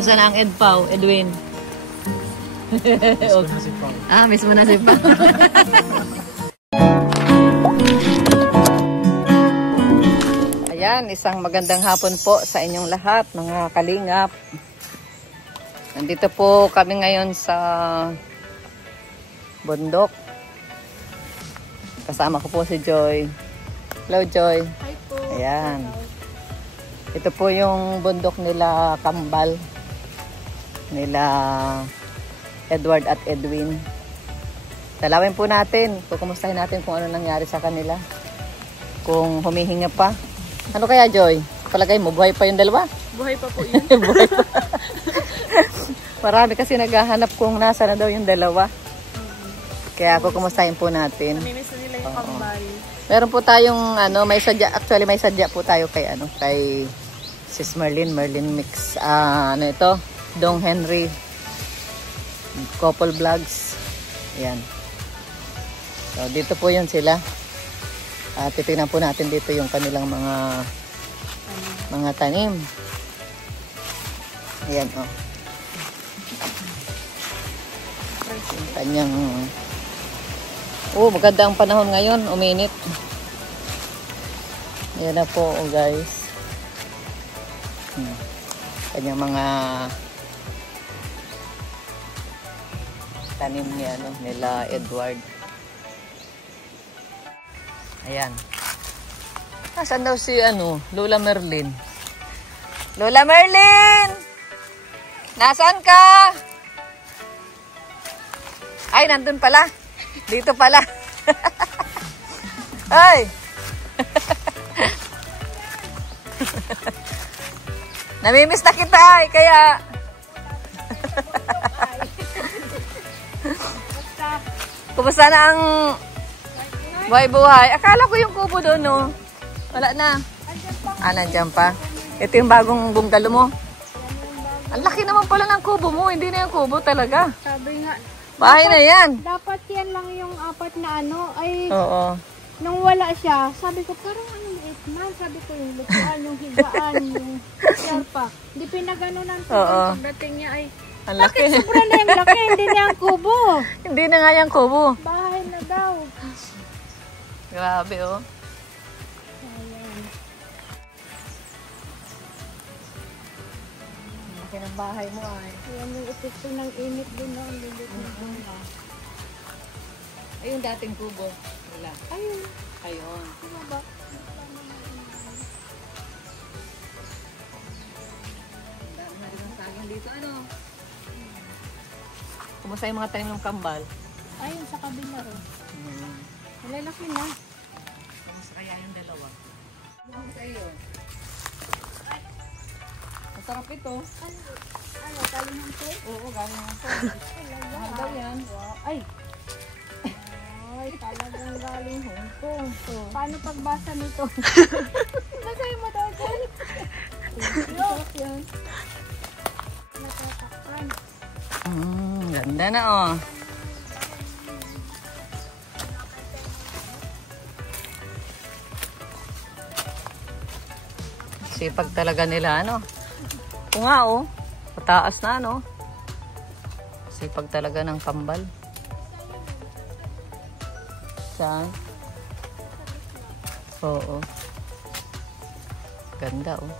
Kumusta na ang Edpao, Edwin? Mismo na si Pao. Mismo na si Pao. Ayan, isang magandang hapon po sa inyong lahat, mga kalingap. Nandito po kami ngayon sa bundok. Kasama ko po si Joy. Hello, Joy. Hi po. Ayan. Ito po yung bundok nila Kambal. Nila Edward at Edwin. Dalawin po natin. Kukumustahin natin kung ano nangyari sa kanila. Kung humihinga pa. Ano kaya, Joy? Palagay mo, buhay pa yung dalawa? Buhay pa po yun. Buhay pa. Marami kasi naghahanap kung nasa na daw yung dalawa. Kaya kukumustahin po natin. Namimiss na nila yung Kambal. Meron po tayong may sadya, actually may sadya po tayo kay kay Sis Merlin Mix. Ito, Dong Henry Couple Vlogs. Ayan. So dito po 'yun sila. Titingnan po natin dito yung kanilang mga tanim. Ayan, oh. Yung kanyang maganda ang panahon ngayon, uminit. Ayan na po, guys. Kanyang mga tanim nila Edward. Ayan. Nasaan daw si Lola Merlin? Lola Merlin! Nasaan ka? Ay, nandun pala. Dito pala. Ay! Namimiss na kita kaya... Kumusta na ang buhay-buhay? Akala ko yung kubo doon, no? Wala na. Nandiyan pa. Ito yung bagong bungalow mo. Ang laki naman pala ng kubo mo. Hindi na yung kubo talaga. Sabi nga, bahay na yan. dapat yan lang yung apat na ay Oo. nung wala siya, sabi ko parang liit na. Sabi ko yung lutuan, yung higaan, yung sarpa. Hindi pinaganunan ko. Pagdating niya ay, ang laki. bakit sobra na yung laki? Hindi na yung kubo. Hindi na nga yung kubo. Bahay na daw. Grabe, oh. Ayan. Laki ng bahay mo, ay. Ayan yung epekto ng init din na. Ay, yung dating kubo. Wala. Ayun. Ayun. Ano ba? Ang dami na rin ang saging dito, Kumusta yung mga tanim ng Kambal? Ayun, sa kabila rin. Malalaki na. Kumusta kaya yung dalawa? Kumusta yun? Masarap ito. Ano, galing ng po? Oo, galing ng po. Mahal daw yan. Ay! Ay, talagang galing Hong Kong. Paano pagbasa nito? Nasa'yo mo daw dyan. Sarap yan. Natatakpan. Ganda na, oh. Sipag talaga nila, Oo nga, oh. Pataas na, Sipag talaga ng Kambal. Saan? Oo. Ganda, oh.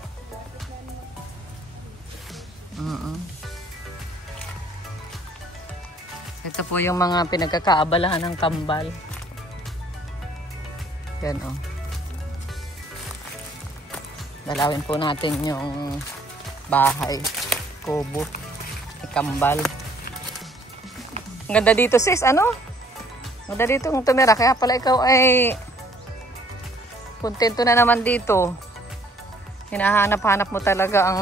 Ito po yung mga pinagkakaabalahan ng Kambal. Yan, oh. Dalawin po natin yung bahay, kubo, Kambal. Ang ganda dito, sis, Ang ganda dito kung tumira. Kaya pala ikaw ay kontento na naman dito. Hinahanap-hanap mo talaga ang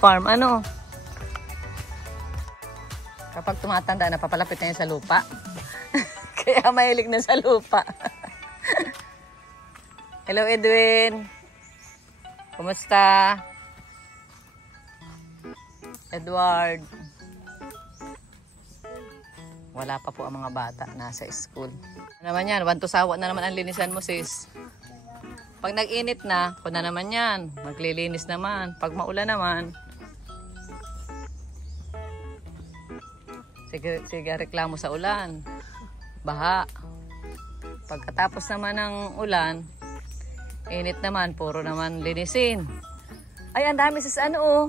farm. Kapag tumatanda, napapalapit na yun sa lupa. Kaya mahilig na sa lupa. Hello, Edwin. Kumusta? Edward. Wala pa po ang mga bata. Nasa school. Ano naman yan? Wanto sawa na naman ang linisan mo, sis. Pag nag-init na, ako na naman yan. Maglilinis naman. Pag maulan naman, sige reklamo sa ulan. Baha. Pagkatapos naman ng ulan, init naman, puro naman linisin. Ay, ang dami sa ano oh.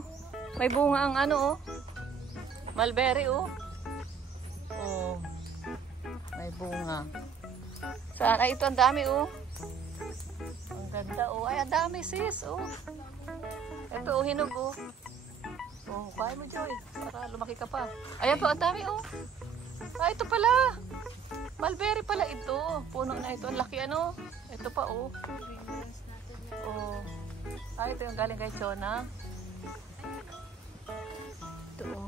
May bunga ang ano oh. Mulberry oh. Oh. May bunga. Saan? Ay, ito ang dami oh. Ang ganda oh. Ay, ang dami sis oh. Ito oh, hinog oh. Oh, kaya mo Joy. Para lumaki ka pa. Ayan po, ang dami oh. Ay, ito pala. Mulberry pala ito. Puno na ito. Ang laki ano. Ito pa oh. Oh. Ay, ito yung galing kay Shona. Ito oh.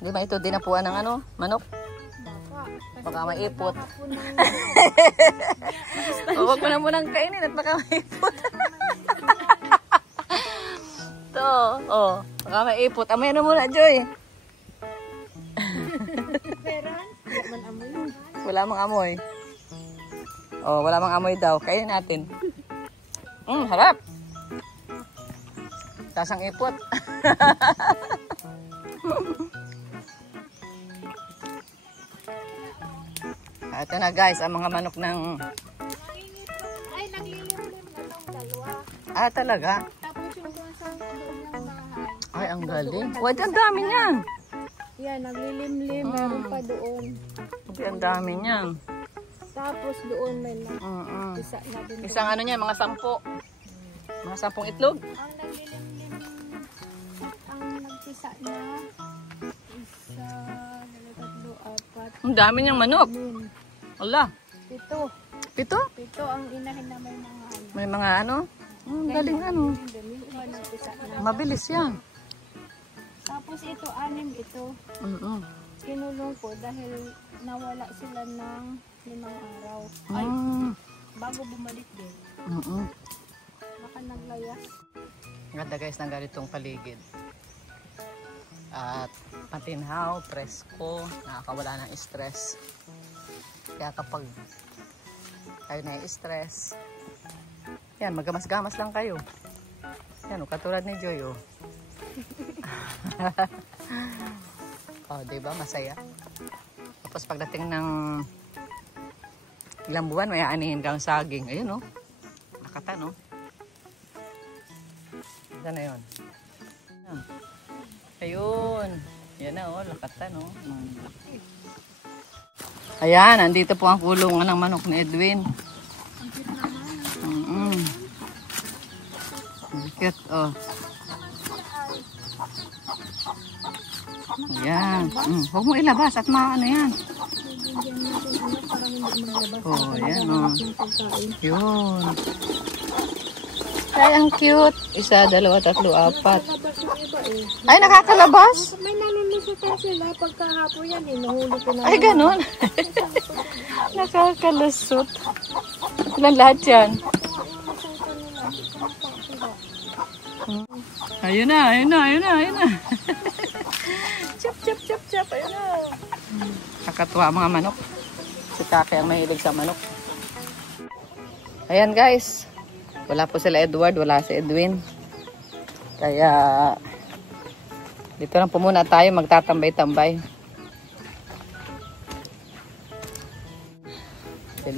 Di ba ito dinapuan ng ano? Manok? Baka maipot. Huwag mo na munang kainin at baka maipot. Ito, oh. Baka maipot. Amay na muna, Joy. Wala mang amoy. Oh, wala mang amoy daw. Kainin natin. Harap. Tasang ipot. Ito na guys, ang mga manok ng... Ay, naglilimlim na ng dalawa. Ah, talaga? Tapos yung doon sa doon ng bahay. Ay, ang galing. Wait, ang dami niyan. Yan, naglilimlim. Meron pa doon. Ay, ang dami niyan. Tapos doon may isa na din. Isang ano niya, mga 10. Mga 10 itlog. Ang naglilimlim, ang nagpisa na isa, 2, 3, 4. Ang dami niyang manok. Ala. 7. 7? 7 ang inahin na may mga ano. May mga ano? Galing ano. Mabilis yan. Tapos ito, 6 ito. Kinulong ko dahil nawala sila ng 5 araw. Ay, bago bumalik din. Baka naglayas. Ganda guys ng ganitong paligid. At patinhaw, presko, nakakawala ng stress. Kaya kapag kayo na-stress, yan, magamas-gamas lang kayo. Yan, katulad ni Joy, oh. Oh, diba? Masaya. Tapos pagdating ng ilang buwan, may aanihin kang saging. Ayun, oh. Nakatan, oh. Yan na yun. Yan. Ayun. Yan na, oh. Lakatan, oh. Ayan, andito po ang kulungan ng manok ni Edwin. Cute, oh. Ayan. Huwag mo ilabas at maano yan. Oh, ayan, oh. Yun. Ay, ang cute. 1, 2, 3, 4. Ay, nakakalabas? May nalulusutan sila pagkahapon yan. Nahuli ko na. Ay, ganun. Nakakalusot. Ilan lahat yan? Ayun na, ayun na, ayun na, ayun na. Chop, chop, chop, chop. Ayun na. Nakakatuwa mga manok. Si Taki ang mahilig sa manok. Ayan guys. Wala po sila Edward, wala si Edwin. Kaya dito lang po muna tayo magtatambay-tambay. Si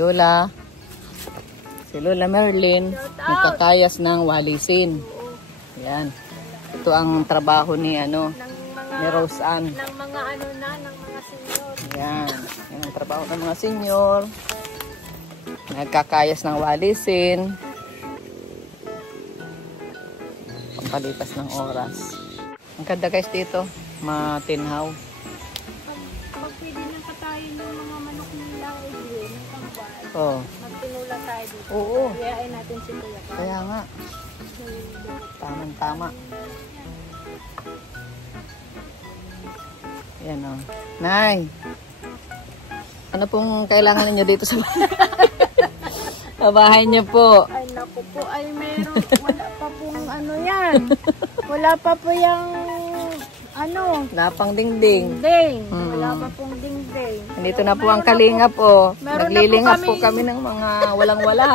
Lola Merlin, nagkakayas ng walisin. Ayan. Ito ang trabaho ni ni Rose Ann. Ng mga ng mga senyor. Ayan. Yan ang trabaho ng mga senyor. Nagkakayas ng walisin. Pampalipas ng oras. Ang ganda guys dito. Matinhaw. Pag pwede nang katayin ng mga manok nila Edwin, ng kambal. Oh. Magtinula tayo dito. Oo. Kayain natin si Kuya. Kaya nga. Tamang-tama. Yan o. Nay. Ano pong kailangan niyo dito sa bahay niyo po? Ay naku po, ay meron. Wala pa pong yan. Wala pa po yung ano, Wala pang dingding. dingding. Wala pa pong dingding. Dito na po ang kalingap po. Meron na po Naglilingap po kami. kami ng mga walang-wala.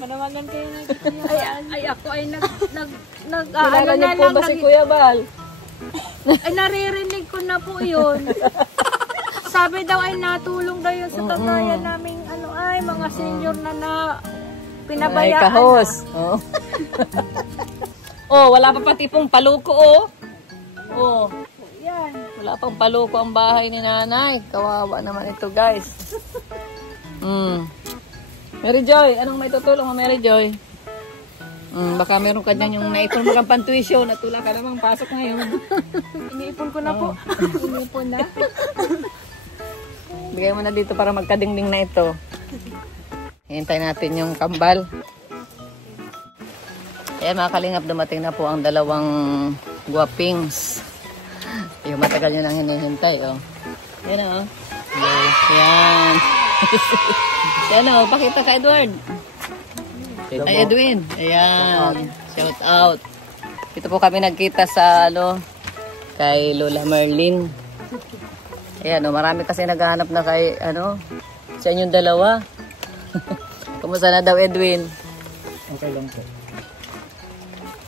Manawagan kayo na ay ako ay Kilala niyo po ba si Kuya Bal? ay naririnig ko na po yun. Sabi daw ay natulong daw yun sa kagaya naming ano ay mga senior na Ay, pinabayaan kahos. na. Oh. Oh, wala pa pati pong paluko, oh. Oh, Yan. wala pang paluko ang bahay ni nanay. Kawawa naman ito, guys. Mary Joy, anong may tutulong mo, Mary Joy? Baka meron ka dyan yung naipon mo kang pantuisyo. Natula ka namang pasok ngayon. Iniipon ko na po. Iniipon na. Bigay mo na dito para magkadingding na ito. Hintay natin yung kambal. Ayan mga kalingap, dumating na po ang dalawang guwapings. Yung matagal nyo nang hinihintay, oh. Ayan, oh. Ayan. Ayan, oh. Pakita ka, Edward. Ay, Edwin. Ayan. Shout out. Dito po kami nagkita sa, kay Lola Merlin. Ayan, oh. Marami kasi naghahanap na kay, sa inyong dalawa. Kumusta na daw, Edwin? Okay lang po.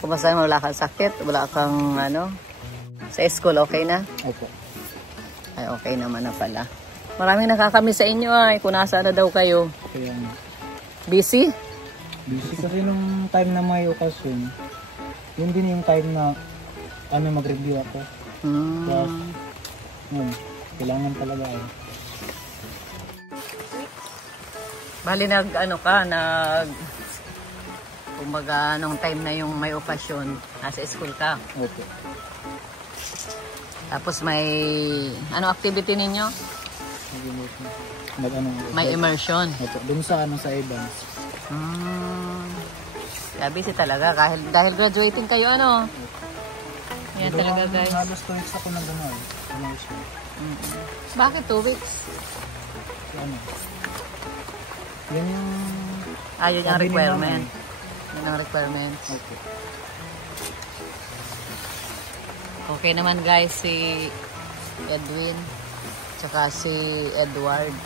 Kumusta na, wala kang sakit? Wala kang, sa school, okay na? Opo. Ay, okay naman na pala. Maraming nakakamiss sa inyo, ay. Kung nasa na daw kayo. Kaya Busy? busy kasi nung time na may okasyon, yun din yung time na mag-review ako. Plus, kailangan talaga eh. Bali, kumbaga, nung time na yung may okasyon, nasa school ka. Opo. Tapos may, activity ninyo? May immersion. Opo. Dun sa sa Evans. Kaya busy talaga. Dahil graduating kayo, Yan talaga, guys. Halos 2 weeks ako na gano'n. Bakit 2 weeks? Yan yung... Yun yung requirement. Yun ang requirements. Okay. Okay naman, guys, si Edwin. Tsaka si Edward.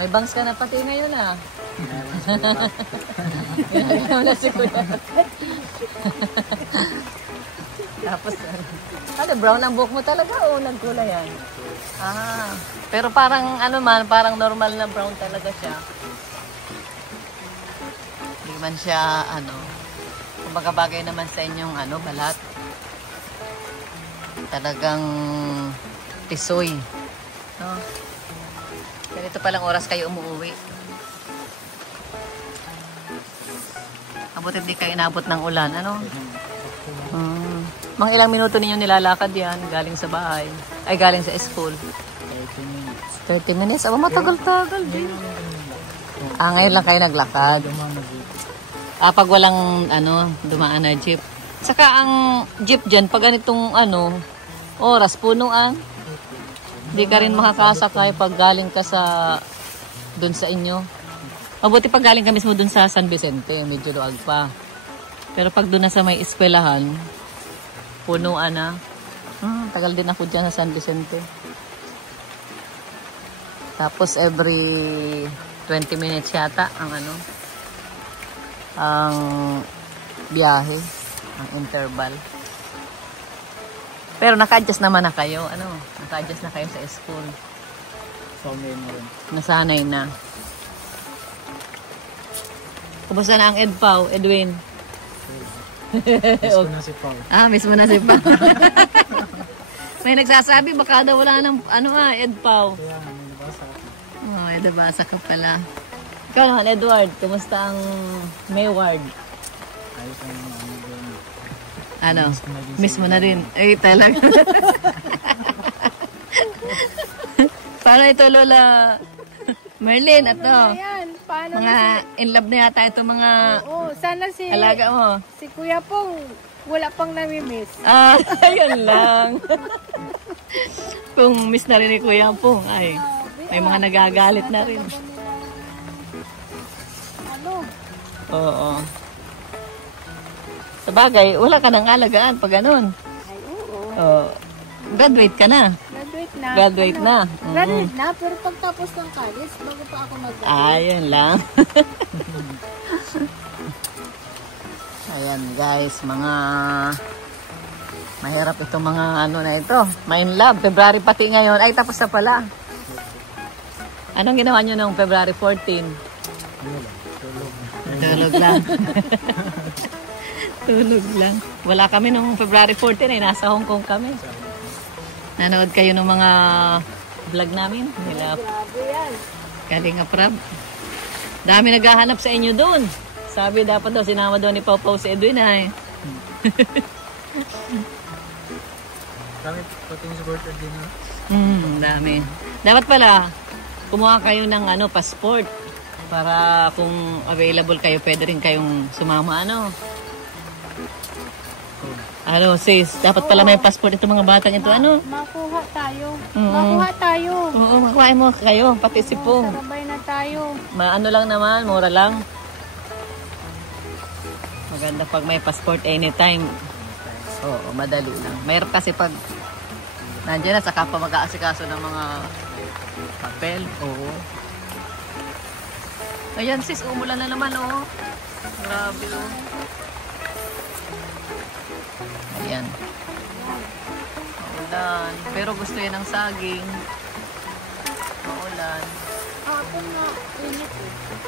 May bangs ka na pati ngayon, Ginagawa na si Kuya. Tapos, brown ang buhok mo talaga o nagkulay yan? Pero parang, parang normal na brown talaga siya. Hindi man siya, kumbaga bagay naman sa inyong, balat. Talagang tisoy. No? Ganito palang oras kayo umuwi. Abot hindi kayo inabot ng ulan, Mga ilang minuto ninyo nilalakad yan, galing sa bahay. Ay, galing sa school. 30 minutes? Aba, matagal-tagal din. Ngayon lang kayo naglakad. Pag walang, dumaan na jeep. Saka ang jeep dyan, pag ganitong, oras, punuan. Hindi ka rin makakasakay pag galing ka dun sa inyo. Mabuti pag galing ka mismo dun sa San Vicente, medyo luag pa. Pero pag dun na sa may eskwelahan, punuan na. Tagal din ako dyan sa San Vicente. Tapos every 20 minutes yata ang biyahe, ang interval. Pero naka-adjust naman na kayo, naka-adjust na kayo sa school. Sanay na rin. Nasanay na. Kumusta na ang EdPAW, Edwin? Miss ko na si Paul. Miss mo na si Pao. May nagsasabi, baka daw wala ng, EdPAW. Kaya may nabasa ako. May nabasa ka pala. Ikaw naman, Edward, kumusta ang Mayward? Ayos na yung Miss mo na rin. Ay, talaga. Paano ito, Lola Merlin? Ayan, paano Mga in love na yata ito mga sana alaga mo. Si Kuya Pong wala pang namimiss. Ayun lang. Kung miss na rin ni Kuya Pong, may mga nagagalit na rin. Oo. Sabagay, wala ka nang alagaan pag ganun. Oo. Oh, graduate ka na. Graduate na. Graduate na. Graduate na, pero pagtapos ng college, bago pa ako mag-graduate. Ayun lang. Ayan guys, mga mahirap itong mga ano na ito. Main lab, February pati ngayon. Ay, tapos na pala. Anong ginawa nyo noong February 14? Tulog lang. Tulog lang. Wala kami noong February 14 ay nasa Hong Kong kami. Nanood kayo ng mga vlog namin? Nila Grabe yan. Kalinga Prab. Dami naghahanap sa inyo doon. Sabi dapat daw sinama daw ni Pau Pau si Edwin ay. Kami pati yung supporter din. Dami. Dapat pala kumuha kayo ng ano, passport para kung available kayo, pwede rin kayong sumama ano. Ano sis, dapat pala may passport itong mga bata nito ano. Makuha tayo. Makuha tayo. Oo, makuha mo kayo, pati si Pong. Sarabay na tayo. Ano lang naman, mura lang. Maganda pag may passport anytime. Oo, madali lang. Mayroon kasi pag nandiyan na, saka pa mag-aasikaso ng mga papel. Oo. Ayan sis, umulan na naman oh. Grabe oh. Ayan. Maulan. Pero gusto yan ng saging. Maulan. Ako na, init.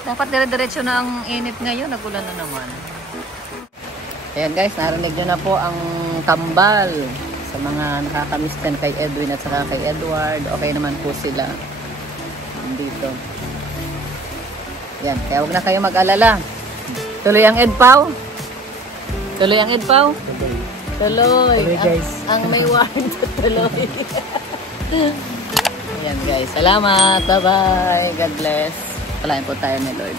Dapat dire-diretso na ang init ngayon. Nagulan na naman. Ayan guys, narinig nyo na po ang tambal sa mga nakakamiss din kay Edwin at saka kay Edward. Okay naman po sila dito. Yan, kaya huwag na kayo mag-alala. Tuloy ang EdPau. Tuloy ang EdPau. Tuloy. Tuloy guys. Ang may word. Tuloy. Ayan guys, salamat. Bye-bye. God bless. Palain po tayo ni Lord.